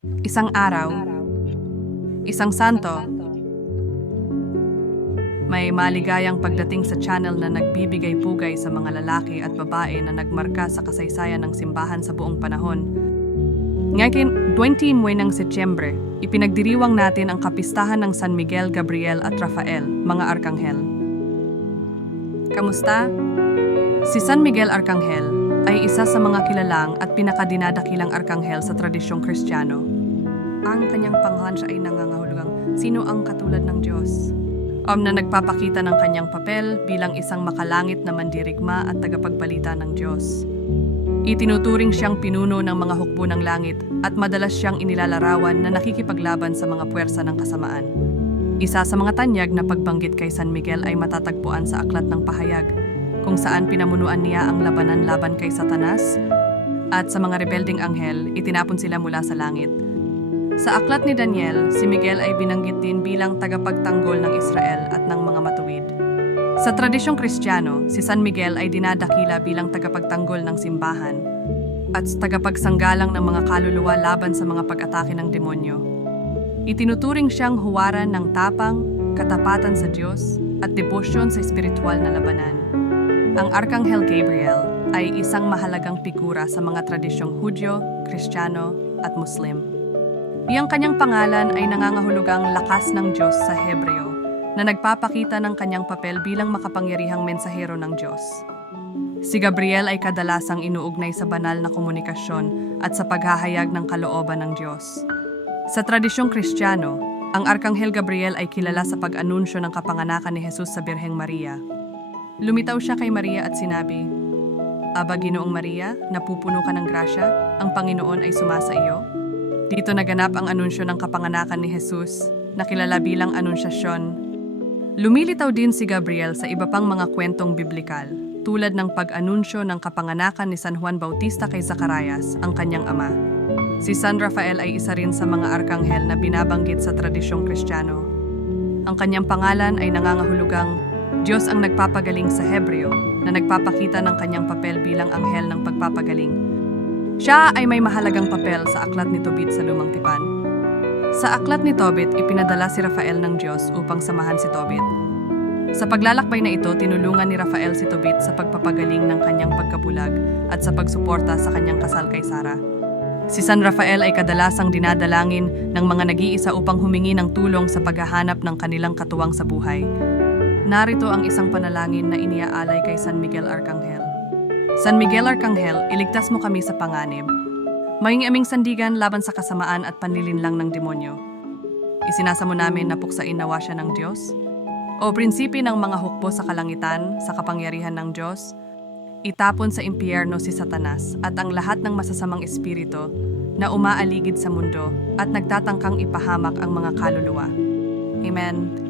Isang araw, isang santo, may maligayang pagdating sa channel na nagbibigay pugay sa mga lalaki at babae na nagmarka sa kasaysayan ng simbahan sa buong panahon. Ngayon, 20 ng Setyembre, ipinagdiriwang natin ang kapistahan ng San Miguel, Gabriel at Rafael, mga arkanghel. Kamusta? Si San Miguel Arkanghel ay isa sa mga kilalang at pinakadinadakilang arkanghel sa tradisyong Kristiyano. Ang kanyang pangalan siya ay nangangahulugang sino ang katulad ng Diyos. Um, na nagpapakita ng kanyang papel bilang isang makalangit na mandirigma at tagapagbalita ng Diyos. Itinuturing siyang pinuno ng mga hukbo ng langit at madalas siyang inilalarawan na nakikipaglaban sa mga puwersa ng kasamaan. Isa sa mga tanyag na pagbanggit kay San Miguel ay matatagpuan sa Aklat ng Pahayag, kung saan pinamunuan niya ang labanan laban kay Satanas at sa mga rebelding anghel, itinapon sila mula sa langit. Sa aklat ni Daniel, si Miguel ay binanggit din bilang tagapagtanggol ng Israel at ng mga matuwid. Sa tradisyong Kristiyano, si San Miguel ay dinadakila bilang tagapagtanggol ng simbahan at tagapagsanggalang ng mga kaluluwa laban sa mga pag-atake ng demonyo. Itinuturing siyang huwaran ng tapang, katapatan sa Diyos at debosyon sa espiritual na labanan. Ang Arkanghel Gabriel ay isang mahalagang figura sa mga tradisyong Hudyo, Kristiyano at Muslim. Iyang kanyang pangalan ay nangangahulugang lakas ng Diyos sa Hebreo, na nagpapakita ng kanyang papel bilang makapangyarihang mensahero ng Diyos. Si Gabriel ay kadalasang inuugnay sa banal na komunikasyon at sa paghahayag ng kalooban ng Diyos. Sa tradisyong Kristiyano, ang Arkanghel Gabriel ay kilala sa pag-anunsyo ng kapanganakan ni Jesus sa Birheng Maria. Lumitaw siya kay Maria at sinabi, Aba Ginoong Maria, napupuno ka ng grasya, ang Panginoon ay sumasa iyo. Dito naganap ang anunsyo ng kapanganakan ni Jesus, na kilala bilang Anunsyasyon. Lumilitaw din si Gabriel sa iba pang mga kwentong biblikal, tulad ng pag-anunsyo ng kapanganakan ni San Juan Bautista kay Zacarias, ang kanyang ama. Si San Rafael ay isa rin sa mga arkanghel na binabanggit sa tradisyong Kristiyano. Ang kanyang pangalan ay nangangahulugang Diyos ang nagpapagaling sa Hebreo na nagpapakita ng kanyang papel bilang anghel ng pagpapagaling. Siya ay may mahalagang papel sa aklat ni Tobit sa Lumang Tipan. Sa aklat ni Tobit, ipinadala si Rafael ng Diyos upang samahan si Tobit. Sa paglalakbay na ito, tinulungan ni Rafael si Tobit sa pagpapagaling ng kanyang pagkabulag at sa pagsuporta sa kanyang kasal kay Sarah. Si San Rafael ay kadalasang dinadalangin ng mga nag-iisa upang humingi ng tulong sa paghahanap ng kanilang katuwang sa buhay. Narito ang isang panalangin na iniaalay kay San Miguel Arcangel. San Miguel Arcangel, iligtas mo kami sa panganib. Maying aming sandigan laban sa kasamaan at panlilinlang ng demonyo. Isinasa mo namin na puksain nawa siya ng Diyos. O prinsipi ng mga hukbo sa kalangitan, sa kapangyarihan ng Diyos, itapon sa impyerno si Satanas at ang lahat ng masasamang espiritu na umaaligid sa mundo at nagtatangkang ipahamak ang mga kaluluwa. Amen.